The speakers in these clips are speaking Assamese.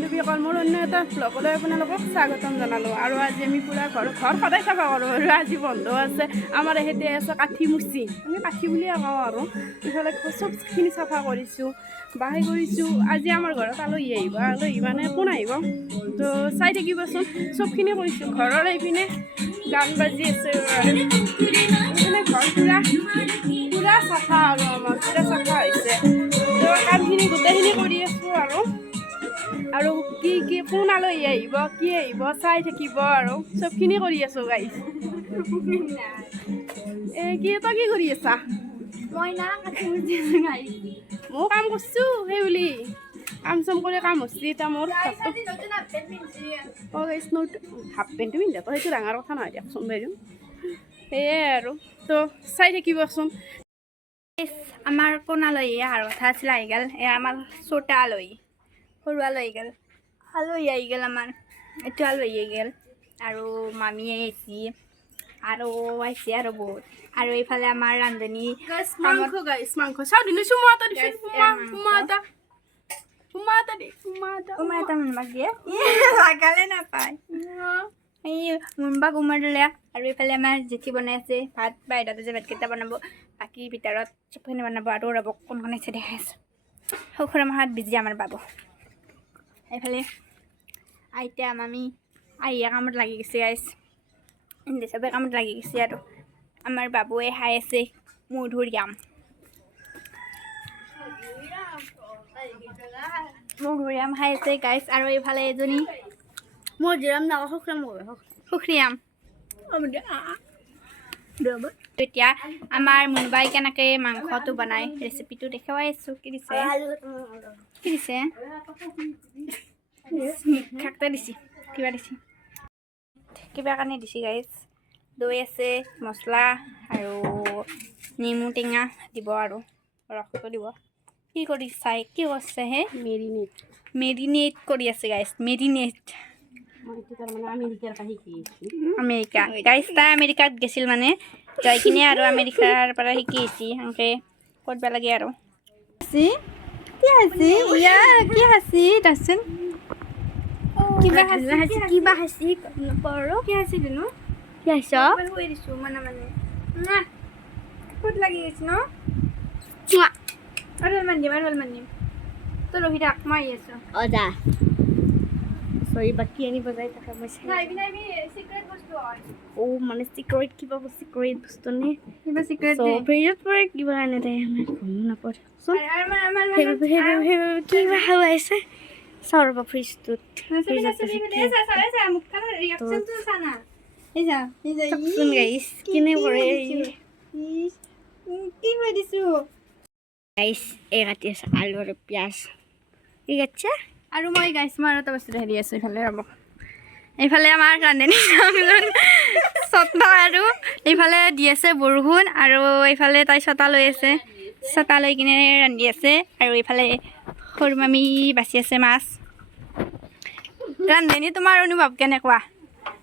বান্ধৱীসকল মোৰ অন্য এটা ব্লগলৈ আপোনালোকক স্বাগতম জনালোঁ আৰু আজি আমি পূৰা ঘৰ সদায় চাফা কৰোঁ আৰু আজি বন্ধ আছে আমাৰ এহেঁতে আছে কাঠি মুচি আমি কাঠি বুলিয়ে কওঁ আৰু ইফালে চবখিনি চাফা কৰিছোঁ বাহিৰ কৰিছোঁ আজি আমাৰ ঘৰত আলহী আহিব আলহী মানে কোন আহিব তো চাই থাকিবচোন চবখিনি কৰিছোঁ ঘৰৰ এইপিনে গান বাজি আছে এইপিনে ঘৰ পূৰা চাফা আৰু আমাৰ পূৰা চাফা হৈছে তো কামখিনি গোটেইখিনি কৰি আছোঁ আৰু কি কোন আলহী আহিব কি আহিব চাই থাকিব আৰু চবখিনি কৰি আছোঁ গাইজ কি তই কি কৰি আছা মই না কাটি মুচি আছোঁ গাইজ ময়ো কাম কৰিছোঁ সেই বুলি কাম চাম কৰি কাম হৈছে এতিয়া মোৰ অঁ গাইজ হাফ পেণ্টটো পিন্ধা তো সেইটো ডাঙৰ কথা নহয় দিয়কচোন বাইদেউ সেয়াই আৰু তো চাই থাকিবচোন আমাৰ কোন আলহী অহাৰ কথা আছিল আহি গ'ল আমাৰ চোটা আলহী সৰু আলহী গ'ল আলহী আহি গ'ল আমাৰ এইটো আলহী আহি গ'ল আৰু মামী আহিছে আৰু আহিছে আৰু বহুত আৰু এইফালে আমাৰ ৰান্ধনী মাংস চাওঁ দিনো চুমা এটা লাগালে নাপায় এই মুম্বাক উমাৰ দিলে আৰু এইফালে আমাৰ জেঠি বনাই আছে ভাত বাইদেউতে যে ভাতকেইটা বনাব বাকী ভিতৰত চবখিনি বনাব আৰু ৰ'ব কোনখন আছে দেখাই আছোঁ সৰু মাহত বিজি আমাৰ বাবু এইফালে আইতা মামী আইয়া কামত লাগি গৈছে গাইজ এনে চবে কামত লাগি গৈছে আৰু আমাৰ বাবুৱে খাই আছে মধুৰিআম খাই আছে গাইজ আৰু এইফালে এজনী মধুৰিআম নাও সুখৰিয়াম এতিয়া আমাৰ মুনবাই কেনেকৈ মাংসটো বনাই ৰেচিপিটো দেখুৱাই আছোঁ কি দিছে খাকটা দিছে কিবা দিছে কিবা কাৰণে দিছে গাইজ দৈ আছে মছলা আৰু নেমু টেঙা দিব আৰু ৰসটো দিব কি কৰিছে কি কৰিছে হে মেৰিনেট কৰি আছে গাইজ মেৰিনেট আমেৰিকা গাইজ তাই আমেৰিকাত গৈছিল মানে যাই কিনে আৰু আমেৰিকাৰ পৰা শিকি আহিছে সেনেকৈ কৰিব লাগে আৰু কি হাসি কি হাসি তাৰচোন কিবা হাসি নপৰো কি হাসি দিনো কি হাস কৈ দিছোঁ মানে ক'ত লাগি গৈছে ন আৰু মান দিম তই ৰহি থাক মই আহি আছোঁ যা সৰি বাকী আনিব যাই থাকে মই চিক্ৰেট বস্তু হয় মানে চিক্ৰেট কিবা চিক্ৰেট বস্তু নে কিবা চিক্ৰেট ফ্ৰিজত পৰে কিবা আনে তাই আমি গম নাপাওঁ কিবা খাৱাইছে চাওঁ ৰ'ব ফ্ৰিজটোত কিনে কৰে কি কৈ দিছোঁ গাইছ এই কাটি আছে আলু আৰু পিঁয়াজ কি কাটিছে আৰু মই গাইছ মই আৰু এটা বস্তু হেৰি আছোঁ এইফালে ৰ'ব এইফালে আমাৰ ৰান্ধনী ছটা আৰু এইফালে দি আছে বৰষুণ আৰু এইফালে তাই ছটা লৈ আছে ছটা লৈ কিনে ৰান্ধি আছে আৰু এইফালে সৰু মামী বাচি আছে মাছ ৰান্ধনী তোমাৰ অনুভৱ কেনেকুৱা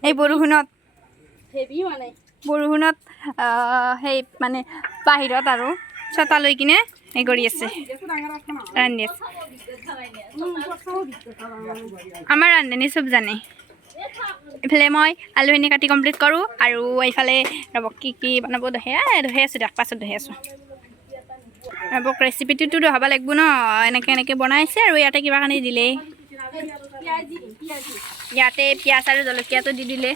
এই বৰষুণত সেই মানে বাহিৰত আৰু ছটা লৈ কিনে এই কৰি আছে ৰান্ধি আছে আমাৰ ৰান্ধনী চব জানে এইফালে মই আলুখিনি কাটি কমপ্লিট কৰোঁ আৰু এইফালে ৰ'ব কি বনাব দহে আছোঁ দিয়ক পাছত দহে আছোঁ ৰ'বক ৰেচিপিটোতো দহাব লাগিব ন এনেকৈ বনাইছে আৰু ইয়াতে কিবা কানি দিলে ইয়াতে পিঁয়াজ আৰু জলকীয়াটো দি দিলে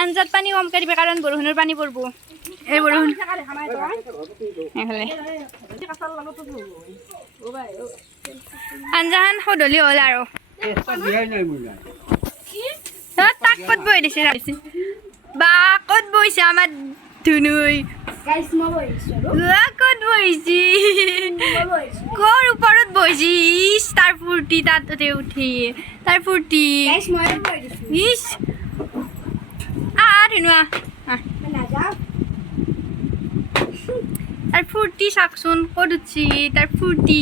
আঞ্জাত পানী কমকৈ দিবে কাৰণ বৰষুণৰ পানী পৰিব এই বৰষুণ এইফালে আঞ্জাখন সদলি হ'ল আৰু তাক ক'ত বহি দিছে বা ক'ত বহিছে আমাৰ ধুনুই ক'ত বহিছি ক'ৰ ওপৰত বহিছি ইচ তাৰ ফূৰ্তি তাতে উঠি তাৰ ফূৰ্তি ইচ ধুনুৱা তাৰ ফূৰ্তি চাওকচোন ক'ত উঠছি তাৰ ফূৰ্তি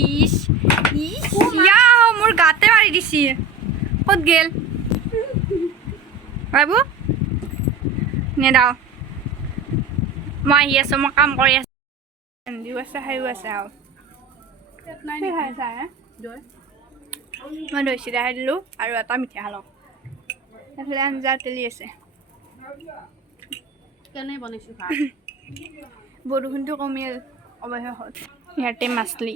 মোৰ গাতে মাৰি দিছি ক'ত গেল বাবু নেদাও মই আহি আছোঁ মই কাম কৰি আছোঁ আছে খাইও আছে আৰু মই দৈ চিৰা খাই দিলোঁ আৰু এটা মিঠা খালোঁ এইফালে আঞ্জা তেলি আছে কেনে বনাইছো ভাত বৰষুণটো কমিল অৱশেষত ইয়াতে মাছলি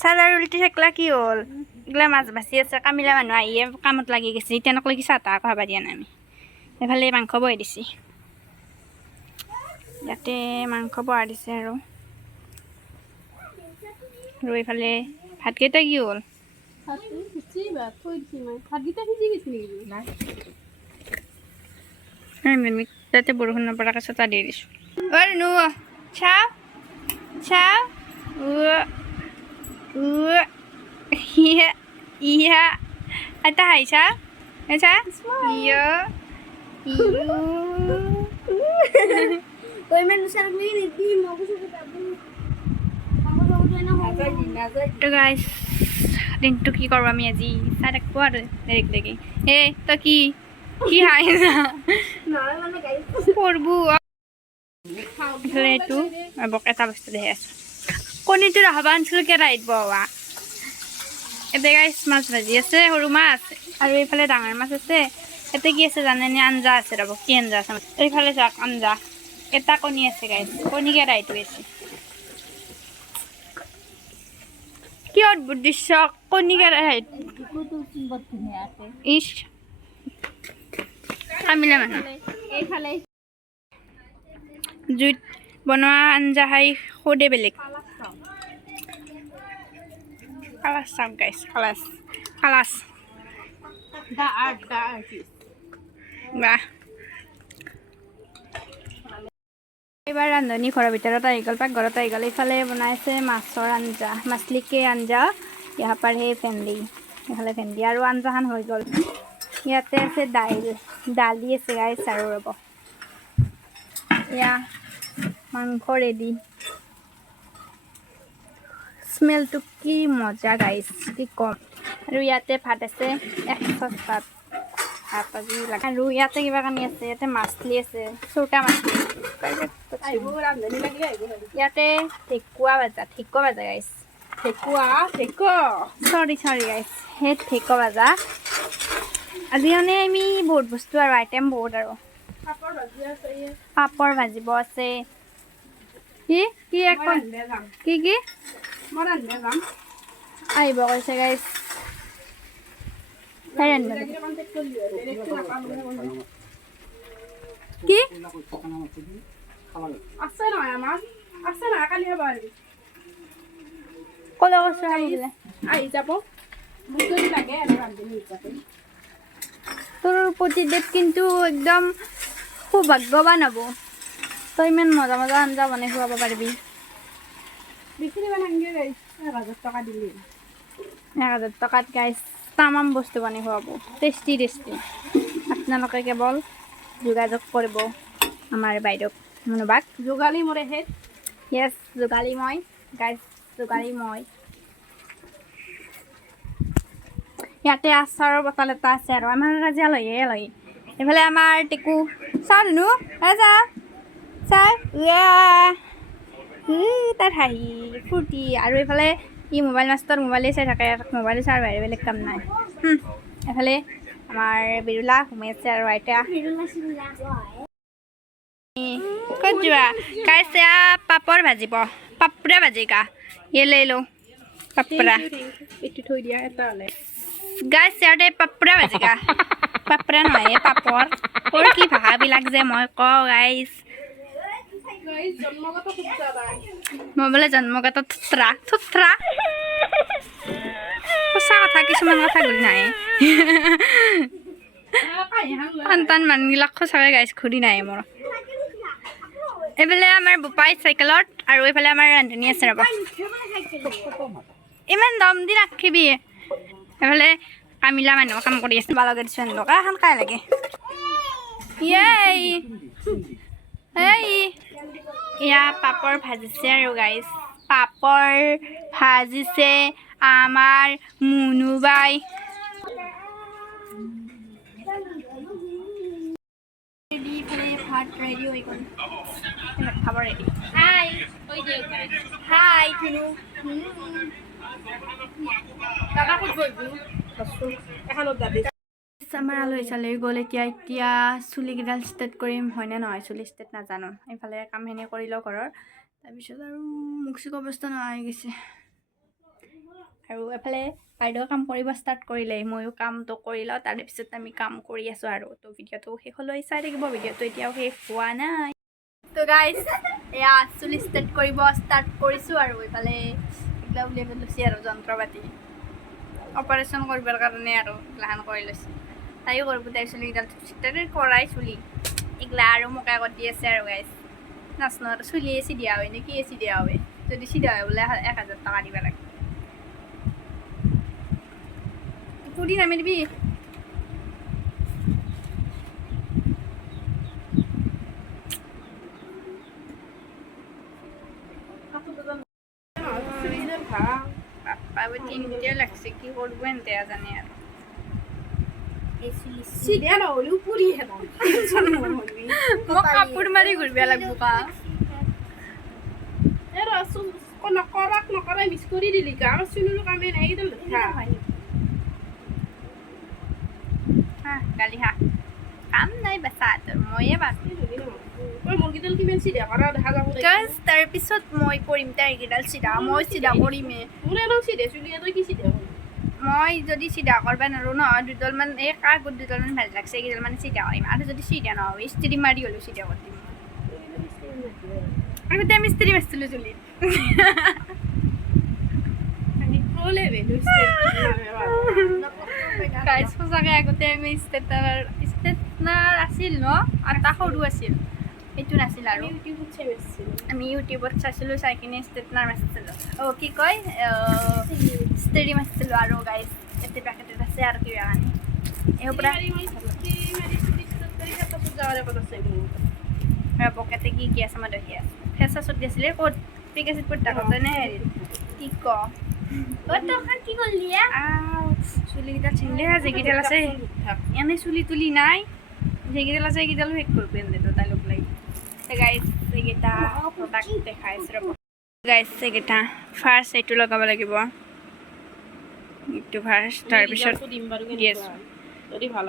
চাল আৰু উল্টি থাকলা কি হ'ল এইগিলা মাছ বাচি আছে কামিলা মানুহ আহিয়ে কামত লাগি গৈছে তেনেক লাগি চাহ তাহ খাব দিয়া নাই আমি এইফালে মাংস বহাই দিছে ইয়াতে মাংস বহাই দিছে আৰু এইফালে ভাতকেইটা কি হ'ল তাতে বৰষুণ নপৰাকৈ চটা দি দিছোঁ নো চাও চাও ইয়া ইয়া এটা হাইছা আচ্ছা ইয়া তো গাইছ দিনটো কি কৰোঁ আমি আজি চাই থাকবো আৰু দেৰি দেখি তই কি কি হাইছা কৰবো ইফালে এইটো বক এটা বস্তু দেখি আছোঁ কণীটো ৰখাব আনিছিলোঁ কেৰাহীত বহোৱা এতে গাইছ মাছ ভাজি আছে সৰু মাছ আৰু এইফালে ডাঙৰ মাছ আছে এতে কি আছে জানেনে আঞ্জা আছে ৰ'ব কি আঞ্জা আছে এইফালে চাওক আঞ্জা এটা কণী আছে গাইছ কণী কেৰাহীটো আছে কি অদ্ভুত দৃশ্য কণী কেৰাহীত ইচ কামিলা মানুহ জুইত বনোৱা আঞ্জা খাই সোধে বেলেগ খালাচ চাওক গাইছ খালাচ খালাচ বাহ এইবাৰ ৰান্ধনি ঘৰৰ ভিতৰত আহি গ'ল পাকঘৰত আহি গ'ল এইফালে বনাইছে মাছৰ আঞ্জা মাছলিকে আঞ্জা ইয়াৰ পৰা সেই ভেন্দি এইফালে ভেন্দি আৰু আঞ্জাখন হৈ গ'ল ইয়াতে আছে দালি আছে গাইছ আৰু ৰ'ব এয়া মাংস ৰেডি স্মেলটো কি মজা গাইছ কি কম আৰু ইয়াতে ভাত আছে এক চচ ভাত আজি লাগে আৰু ইয়াতে কিবা কানি আছে ইয়াতে মাছলি আছে চৌটা মাছলি ইয়াতে ঠেকুৱা ভাজা গাইছ চৰি গাইছ সেই ঠেকুৱা ভাজা আজি মানে আমি বহুত বস্তু আৰু আইটেম বহুত আৰু পাপৰ ভাজিব আছে কি কি কি কি আহিব কৈছে গাইছ কি আছে নহয় আমাৰ আছে নহয় কালি হ'ব আৰু ক'লে কৈছে আহি যাব লাগে আৰু ৰান্ধনি হিচাপে তোৰ প্ৰতিদেৱ কিন্তু একদম সৌভাগ্যৱান হ'ব তই ইমান মজা মজা আঞ্জা বনাই খুৱাব পাৰিবি বেছি দিব নালাগে গাইছ 1000 টকা দিলি 1000 টকাত গাইছ তামাম বস্তু বনাই খুৱাব টেষ্টি আপোনালোকে কেৱল যোগাযোগ কৰিব আমাৰ বাইদেউক মনোবাক যোগালী মৰে হেড য়েছ যোগালী মই গাইছ যোগালী মই ইয়াতে আচাৰৰ বটল এটা আছে আৰু আমাৰ আজি আলহী এইফালে আমাৰ টেকু চাওঁ ধুনু চাই তাত হাঁহি ফূৰ্তি আৰু এইফালে ই মোবাইল মাষ্টৰ মোবাইলেই চাই থাকে মোবাইল চাৰ বাহিৰে বেলেগ কাম নাই এইফালে আমাৰ বিৰুলা সোমাই আছে আৰু আইতা ক'ত যোৱা গাইছ পাপৰ ভাজিব পাপৰা ভাজিকা লৈ লওঁ পাপৰা এইটো থৈ দিয়া এটা হ'লে গাইছ ইয়াতে পাপৰা ভাজিকা পাপৰা নহয় পাপৰ তোৰ কি ভাষাবিলাক যে মই কওঁ গাইছ মই বোলে জন্মগত থুত্ৰা সঁচা কথা কিছুমান কথা ঘূৰি নাহে সন্তান মানুহবিলাক সঁচাকৈ গাইছ ঘূৰি নাহে মোৰ এইফালে আমাৰ বোপাই চাইকেলত আৰু এইফালে আমাৰ ৰান্ধনি আছে ৰ'ব ইমান দম দি ৰাখিবি এইফালে কামিলা মানুহ কাম কৰি আছে বালগেৰ চন্দকা এখন কাই লাগে এয়া পাপৰ ভাজিছে আৰু গাইছ পাপৰ ভাজিছে আমাৰ মুনুবাই ভাত ৰেডি হৈ গ'ল খাবার রেডি হাই ওই যে হাই কিনু দাদা কত বইবু এখানে দাদি আমাৰ আলহী চালহী গ'ল এতিয়া চুলিকেইডাল ষ্টেট কৰিম হয়নে নহয় চুলি ষ্টেট নাজানো এইফালে কামখিনি কৰি লওঁ ঘৰৰ তাৰপিছত আৰু মুখ চুখ অৱস্থা নোহোৱা হৈ গৈছে আৰু এফালে বাইদেউ কাম কৰিব ষ্টাৰ্ট কৰিলে ময়ো কামটো কৰি লওঁ তাৰপিছত আমি কাম কৰি আছোঁ আৰু তো ভিডিঅ'টো শেষলৈ চাই থাকিব ভিডিঅ'টো এতিয়াও শেষ হোৱা নাই তো গাইজ এয়া চুলি ষ্টেট কৰিব ষ্টাৰ্ট কৰিছোঁ আৰু এইফালে এইবিলাক উলিয়াই লৈছে আৰু যন্ত্ৰ পাতি অপাৰেশ্যন কৰিবৰ কাৰণে আৰু গ্ৰহণ কৰি লৈছে তাইও কৰিব তাই চুলিকেইডাল ষ্টেট কৰাই চুলি এইগিলা আৰু মোক আগত দি আছে আৰু গাইজ নাচনো আৰু চুলিয়ে চিধা হয় নে কি চিধা হয় যদি চিধা হয় বোলে 1000 টকা দিব লাগে পুরি নামে দিবি তিনটে লাগছে কি করবো এনতে জানি আর কাপড় মারি ঘুরবে লাগবো কা নকরাক নকরাই মিস করে দিলি কা আমার শুনুন কামে নাই তো গালি হা কাম নাই বেচা তোৰ ময়ে বাকি মুৰ্গীডাল কিমান চিধা কৰা দেখা যাব তাৰপিছত মই কৰিম তাইকেইডাল চিধা মই চিধা কৰিমে মোৰ এনে চিধা চুলি তই কি চিধা মই যদি চিধা কৰিব নোৱাৰোঁ ন দুডালমান এই কাগজ দুডালমান ভাল লাগছে এইকেইডাল মানে চিধা কৰিম আৰু যদি চিধা নহয় ইস্ত্ৰি মাৰি হ'লেও চিধা কৰি দিম আগতে আমি ইস্ত্ৰি মাৰিছিলোঁ চুলিত গাইজ সঁচাকৈ আগতে আমি ষ্টেটনাৰ আছিল ন এটা সৰু আছিল সেইটো নাছিল আৰু আমি ইউটিউবত চাইছিলোঁ চাই কিনে ষ্টেটনাৰ মাৰিছিলোঁ অঁ কি কয় ষ্টেৰি মাৰিছিলোঁ আৰু গাইজ এতে পেকেটত আছে আৰু কিবা কাৰণে এই পৰা পকেটে কি কি আছে মই দেখি আছোঁ ফেচা চুট দিছিলে ক'ত পেকেট ক'ত থাকোঁতে নে হেৰি কি ক কি করলি চুলিকেইটা ছিঙলে যেকেইডাল আছে এনে চুলি তুলি নাই যেকেইডাল আছে এইকেইডালো শেষ কৰিব এনে তাই লগ লাগি গাইজ এইকেইটা প্ৰডাক্ট দেখাই আছে ৰ'ব গাইজ এইকেইটা ফাৰ্ষ্ট এইটো লগাব লাগিব এইটো ফাৰ্ষ্ট তাৰপিছত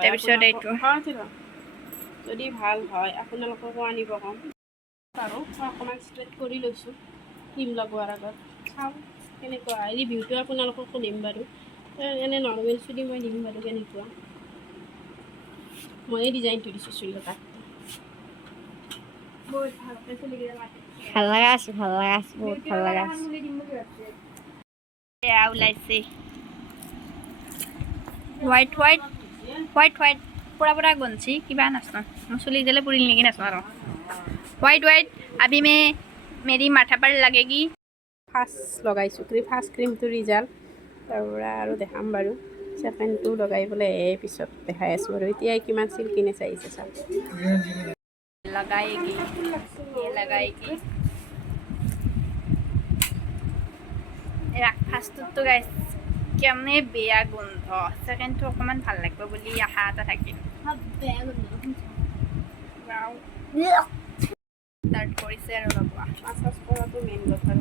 তাৰপিছত এইটো যদি ভাল হয় আপোনালোককো আনিব ক'ম আৰু অকণমান ষ্ট্ৰেট কৰি লৈছোঁ ক্ৰীম লগোৱাৰ আগত চাওঁ কেনেকুৱা ৰিভিউটো আপোনালোককো দিম বাৰু এনে নৰ্মেল চুলি মই দিম বাৰু কেনেকুৱা ময়ে ডিজাইনটো দিছোঁ চুলি তাত বহুত ভালকৈ চুলিকেইটা মাতি ভাল লগা আছে বহুত ভাল লগা আছে এয়া ওলাইছে হোৱাইট পুৰা গঞ্চি কিবা নাচনো মোৰ চুলি দিলে পুৰিল নেকি নাচনো আৰু হোৱাইট আবি মেৰি মাথা পাৰ লাগেগি ফাৰ্ষ্ট লগাইছোঁ ফাৰ্ষ্ট ক্ৰীমটো ৰিজাল্ট তাৰপৰা আৰু দেখাম বাৰু ছেকেণ্ডটো লগাই পেলাই এই পিছত দেখাই আছোঁ বাৰু এতিয়া কিমান চিল্কিনেছ আহিছে চাওক লগাইগি ফাৰ্ষ্টটোতো গাইছ কেনে বেয়া গোন্ধ ছেকেণ্ডটো অকণমান ভাল লাগিব বুলি আশা এটা থাকিল ষ্টাৰ্ট কৰিছে আৰু লগোৱা মাছাজ কৰাটো মেইন কথা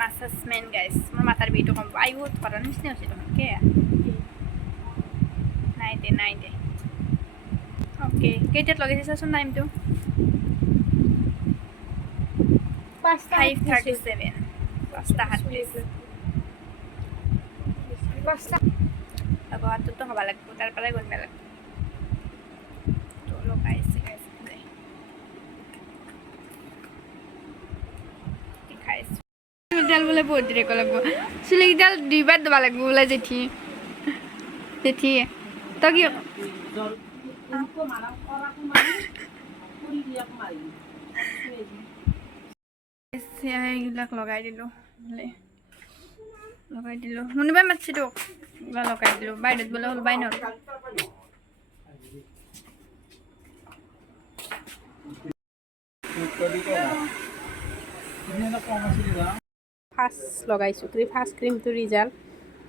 মাছাজ মেইন গাইছ মোৰ মাথাৰ বিষটো কম আইও ঘৰৰ নিচিনা হৈছে দেখোন কে নাই দে অ'কে কেইটাত লগাইছে চাচোন টাইমটো 5:37 লগোৱাটোতো হ'ব লাগিব তাৰ পৰাই কৰিব লাগিব তো লগাইছে গাইছ খাইছোঁ চুলিকেইডাল বোলে বহুত দেৰি কৰিব লাগিব চুলিকেইডাল 2 বাৰ দিব লাগিব বোলে জেঠি তই কি এইবিলাক লগাই দিলোঁ শুনিবাই মাতিছি তোক কিবা লগাই দিলোঁ বাইদেউত বোলে ওলবাই নোৱাৰোঁ ফাৰ্ষ্ট লগাইছোঁ ফাৰ্ষ্ট ক্ৰীমটো ৰিজাল্ট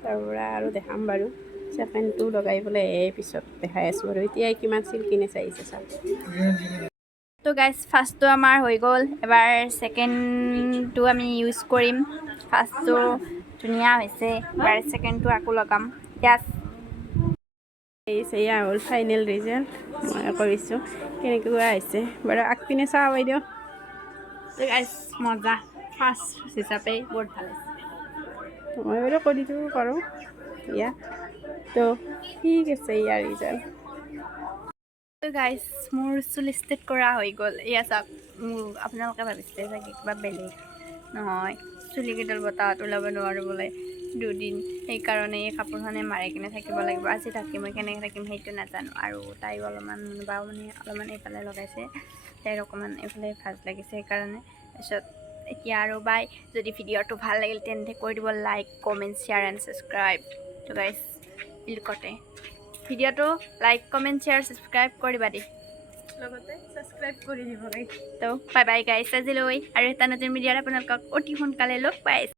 তাৰপৰা আৰু দেখাম বাৰু ছেকেণ্ডটো লগাই পেলাই এই পিছত দেখাই আছোঁ বাৰু এতিয়া কিমান চিল্কিনেছ আহিছে চাওক তো গাইজ ফাৰ্ষ্টটো আমাৰ হৈ গ'ল এবাৰ ছেকেণ্ডটো আমি ইউজ কৰিম ফাৰ্ষ্টটো ধুনীয়া হৈছে এবাৰ ছেকেণ্ডটো আকৌ লগাম ইয়াছ এয়া হ'ল ফাইনেল ৰিজাল্ট মই কৰিছোঁ কেনেকুৱা হৈছে বাৰু আগপিনে চাওঁ বাইদেউ গাইজ মজা ফাৰ্ষ্ট হিচাপে বহুত ভাল হৈছে মই বাৰু কৰি দিব পাৰোঁ এয়া তো ঠিক আছে ইয়াৰ ৰিজাল্ট গাইজ মোৰ চুলি ষ্ট্ৰেট কৰা হৈ গ'ল এয়া চাওক আপোনালোকে ভাবিছে চাগে কিবা বেলেগ নহয় চুলিকেইডাল বতাহত ওলাব নোৱাৰোঁ বোলে দুদিন সেইকাৰণে এই কাপোৰখনে মাৰি কিনে থাকিব লাগিব আজি থাকি মই কেনেকৈ থাকিম সেইটো নাজানো আৰু তাইও অলপমান এইফালে লগাইছে তাইৰ অকণমান এইফালে ভাজ লাগিছে সেইকাৰণে তাৰপিছত এতিয়া আৰু বাই যদি ভিডিঅ'টো ভাল লাগিল তেন্তে কৰি দিব like comment share and subscribe তো গাইজ ইলকতে ভিডিঅ'টো লাইক কমেণ্ট শ্বেয়াৰ ছাবস্ক্ৰাইব কৰিবা দেই লগতে ছাবস্ক্ৰাইব কৰি দিব লাগে তো বাই বাই গাইজ আজিলৈ আৰু এটা নতুন ভিডিঅ'ত আপোনালোকক অতি সোনকালে লগ পাই